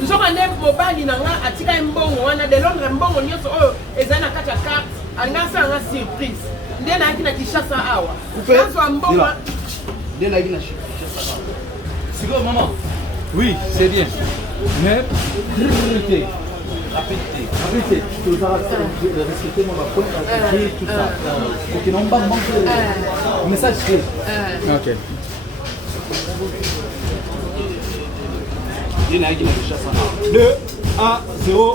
nous sommes en mobile nanga atika mbongo wana de Londres mbongo nyonso oyo ezana kati ya carte alingasa nga surprise ndé na kina Kinshasa awa kaso mbongo ndé na kina Kinshasa awa Sigo maman oui c'est bien mais rapidité tout ça respecter mon point tout ça pour que non pas manquer message clé OK 2-0,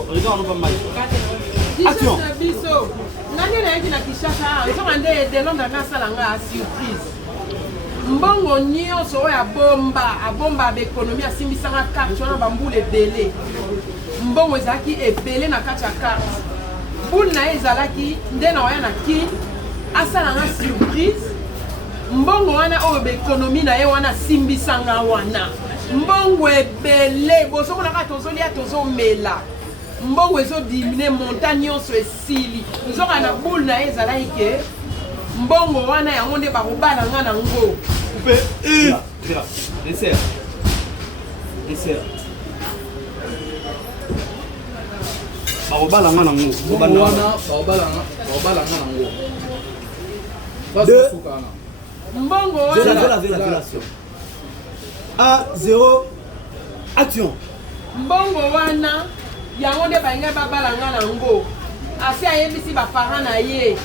regarde, on va mal. Action. Nani na yaki na Kinshasa, ils sont en de Londres na salanga surprise. Mbongo nyonso oyo abomba l'économie asimbisanga carte wana bambula ebele. Mbongo ezalaki ebele na kati ya carte. Boule na ye ezalaki nde na oya na kin asalanga surprise. Mbongo wana oyo l'économie na ye wana simbisanga wana. Mbongo ebele bosoko na kati tozolia tozomela. Mbongo ezo diminuer montagne nyonso esili. Nzoka na boule na ye ezalaki ke mbongo wana yango nde bakobala nga na ngo. Dessert. Bakobala nga na ngo. Bakobala nga na ngo. Mbongo wana 0 action. Mbongo wana yango nde balinga babala nga na ngo. Asi ayebisi baparents na ye.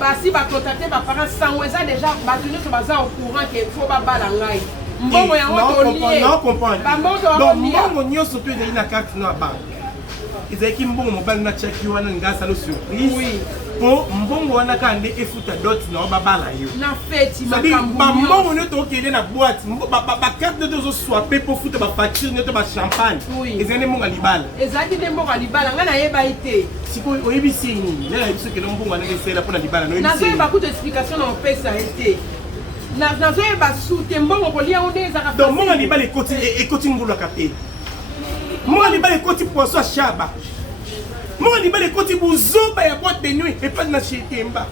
Basi bakotate baparents sango eza déjà bato nyonso baza au courant ke faut babala ngai. Mbongo yango tolie. Non comprendre. Donc mbongo nyonso to ezali na carte na banque. Ezalaki mbongo mobali na check wana ngasa no surprise. Oui. Po mbongo wana ka nde efuta dot na babala yo. Na fête makambo. Ba mbongo nyo to kende na boîte. Ba carte de zo swapper pour futa ba facture nyo to ba champagne. Ezali mbongo libala. Ezali nde mbongo libala nga na yeba ite. Siko oyebisi nini? Nela biso ke mbongo wana esela pona libala no yebisi. Nazo ba kuto explication na pesa ite. Nazo ba soute mbongo kolia onde ezaka. Donc mbongo libala ekoti ngulu kapé. Mbongo libala ekoti poisson à chaba. Moi, je vais côté buzoba ya boîte de nuit et pas de na chitemba.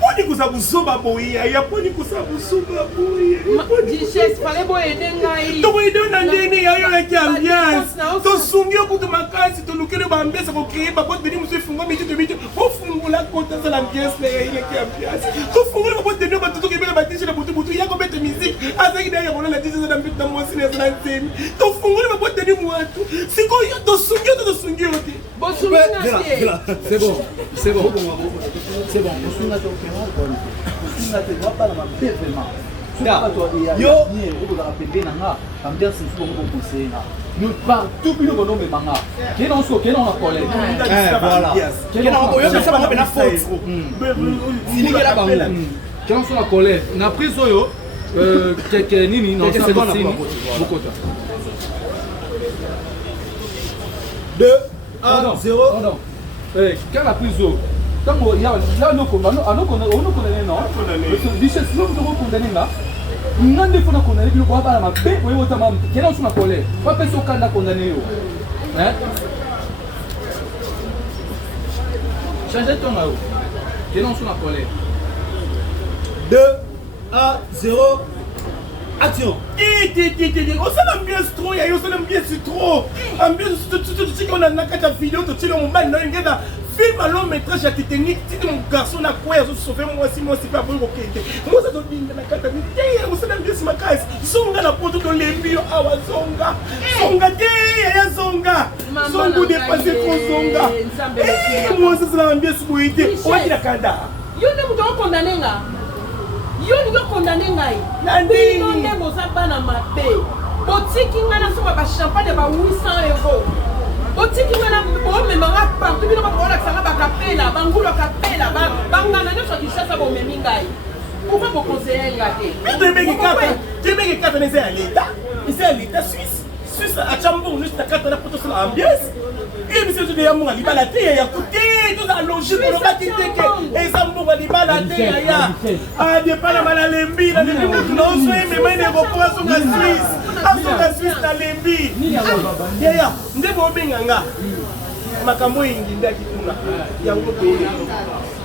Poni kuza buzoba boya, ya poni kuza buzoba boya. Dichesse fallait boye dengai. To boye na ndeni ya yo ki ambiance. To sungio kutu makasi to lukele ba ambiance ko créer ba boîte de nuit monsieur fungo miti to miti. Ko fungula kota za l'ambiance na ile ki ambiance. To fungula ba boîte de nuit ba to kebela ba tiche na butu butu ya ko mettre musique. Azaki na ya bona la tiche na mbita mo sine za ntemi. To fungula ba boîte de nuit mwatu. Siko yo to sungio te. C'est bon. C'est bon. Quand la prise d'eau, quand il y a là, nous condamnons, non? Richesse, nous condamnons là. Nous n'avons pas condamné, nous ne pas la paix, oui, autrement, quel est son colère? Pas que ce cas là condamné. Changez ton là. Quel est son colère? 2-0 action. On s'en ambiance trop, on s'en ambiance trop. Ambiance, tu sais qu'on a une vidéo, tu sais, on m'a dit, film à long métrage à Titanic, tu mon garçon a quoi, je sauve moi si moi c'est pas bon, ok. Moi ça doit dire la carte, on s'en ambiance ma caisse. Zonga la poto dans les bio, ah zonga. Zonga, ya zonga. Zongo dépassé trop zonga. Moi ça c'est l'ambiance pour aider. On va dire la kanda. Yo ne vous condamner là. Yo ni go condamner ngai. Nandi no ne boza bana mabe. Botiki ngana soba ba champagne ba 800 €. Botiki ngana bo memanga partout bino ba kola sanga ba kapela, bangulo kapela, bangana nyo so Kinshasa bo memi ngai. Pourquoi vous conseillez ngate? Mais tu mets quatre à l'État. Ici à l'État suisse. Suisse à Chambon, nous ta carte la poto sur l'ambiance. Et monsieur tu dis moi libala te ya coûté tout à loger pour le bâtir que et ça mon libala te ya. Ah de pas la malembi la lembi non so mais mais ne reprend sur la Suisse. Ah sur la Suisse la lembi. Ya ndebo benganga. Makambo ingi ndaki kuna. Yango to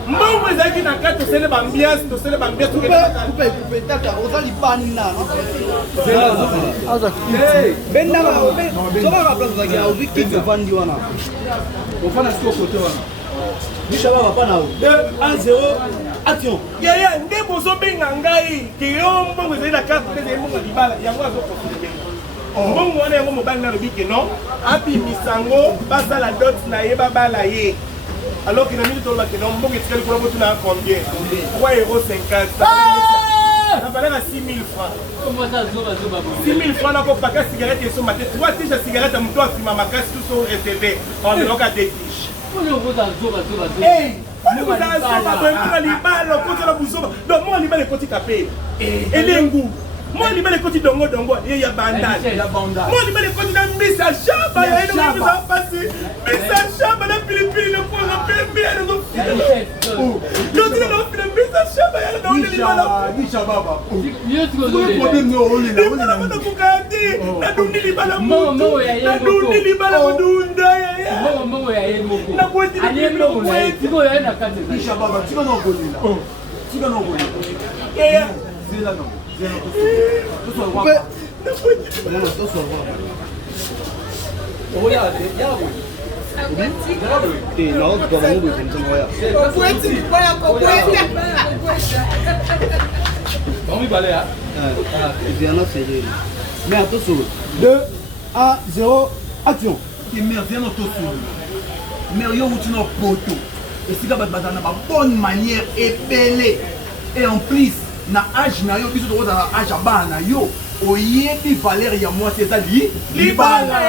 mbongo ezalaki na kati tosele bambiance Coupe, tata, ozali bani na. Bendanga, soka ka place zaki au viki vandi wana. Ofana siko kote wana. Bishaba va pas na 2-1-0. Action. yaya nde bozobenga ngai ke yo mbongo ezali na kati te ezali mbongo libala yango azokonfirme mbongo wana yango mobali nalobi ke non abimisango basala dot na ye babala ye alors que na mingi toloba ke non mbongo etikali kuna botuna combien 3,50 € na valeur ya 6 000 francs 6 000 francs nakopaka cigarette esomba te 3 tiges ya cigarette ya moto afima makasi tout so receve environ 4 tiges Moi, libala kotala buzoba donc moi libala ekoti kapela elengu moi libala ekoti dongo ye ya bandage moi libala ekoti na mbisa shaba ya ino mbisa pasi mbisa shaba na pilipili na kwa pembe ya ndo l'autre na ofina mbisa shaba ya ndo libala Bisha baba. Problème no oli na oli na ndo kukati na dundi libala mutu na dundi libala mudunda ya Mbongo ya yeye moko. na kweti Aliemlo kuna yeye. Tiko yeye na kati. Bisha baba, tika no golila. Tika no golila. ya Zela no. Zela no. Coupe. Non, to so wa. Oya, ya bo. Non, tu dois vraiment de comme On y balait, hein? Viens serré. Mais attention. 2-1-0. Action. Qui merde, viens dans ton sous. Mais yo où tu n'as poto. Et si tu as une bonne manière épelée. Et en plus, na âge na yo, biso dans âge à bas na yo. Oyebi valeur ya moi c'est ça li. Libala.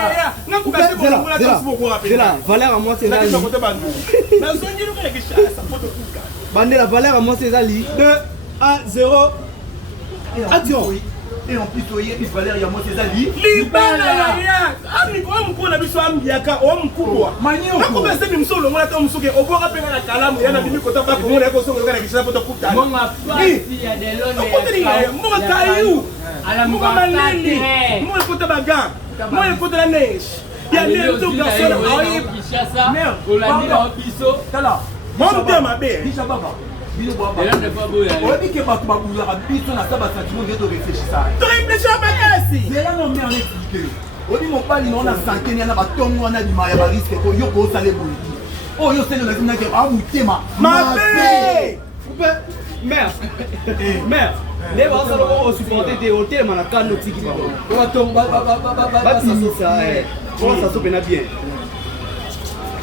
Na kukase bo ngula to bo ko rappeler. La valeur à moi c'est ça. Na zongi no kaya kisha sa poto kuka. Bande la valeur à moi c'est ça. 2-1-0. Action. Et en plus, oyebi valeur ya moi c'est ça li. Libala ya. Ami ko mko na biso ambiaka o mkubwa. Manyo. Na ko bese mi msolo ngula to msuke obora penga na kalamu yana bimi ko toka ko ngula ko songo ngala kisha poto kuka. Monga pasi ya delone. Ko teni ya monga kayu. Monga maleli. Monga ko tabaga. Monga ko la neige. Ya le to garçon ayi. Merde. Olandila biso. Tala. Mon te mabe. Bisha baba. Bino baba. Delone fa boya. Oyebi ke bato babulaka biso na saba sentiment ngeto réfléchissa. To réfléchir à makasi. Zela no mère expliquer. Oyebi mobali na santé na batongo wana bima ya ba risque ko yo ko sale boyi. Oh yo sele na zina ke ba mutema. Mabe. Coupe. Merde. Merde. Les gens sont supportés de hôtel manakano tiki baba. On va tomber, Bati ça eh. Comment ça se passe bien.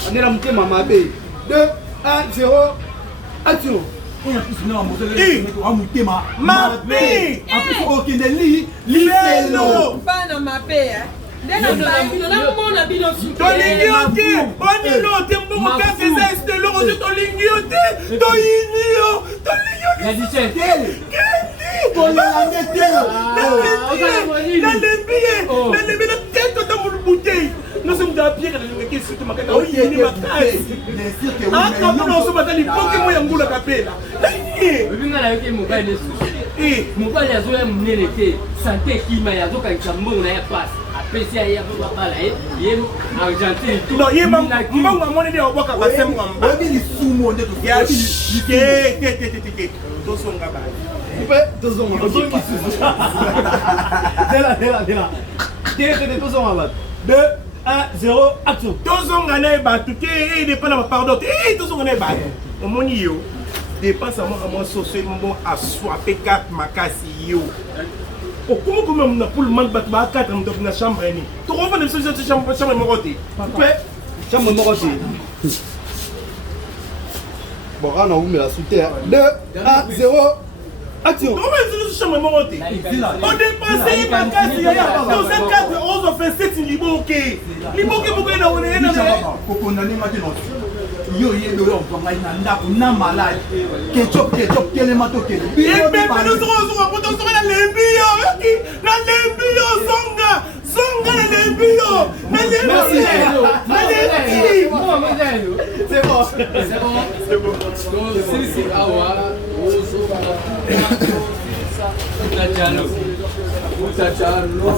On est là mutema mabe. 2-1-0. Action. On a plus na motele ko mutema. Mabe. En plus o kende li Lelo. Bana mabe. Ndena mbino na mona bino su. Tolingi ote. Oni no te mbongo ka feza estelo ko tolingi ote. Toyini yo. Tolingi Ya ote. diche. nalembi na tete otambola bouteille nosomuta apieka nalingaki esutu makata oyini makasi akamona osomata lipoke mo ya ngula kapela naye Obinga na yoke mobile nesu. Mobile azoya munene te. Santé kima ya zokanisa mbongo na ya passe. Apesi ya babala ye Argentine tout. non ye mbongo amoni nde obwaka basembo ya mba oyebi lisumu nde ya te tosonga bani Coupe. Tozonga. Dela. Tete tozonga baba. 2-1-0. Action. tozonga na ye bato te edepa na bapardon te tozonga na ye bato omoni yo dépense amoko mwa soso mbo aswape karte makasi yo okomokoma na poule manque bato ba4 moto na chambre ni tokofanda biso chambre moko te Coupe. Chambre moko te. Bon, on a ouvert la sous terre. 2-1-0. Action. tokofanda biso chambre moko te odepense ye makasi yaya toza 4 11 ofenseti liboke moko ye na one ye na kokondane mate no yo yebi oyo ngai na ndako na malade ketchup kelema tokende epepe nozokozoka po tozoka nalembi yo yoki nalembi yo zonga nalembi yo C'est bon. C'est bon. Donc, c'est awa. Ozo. Utachalo.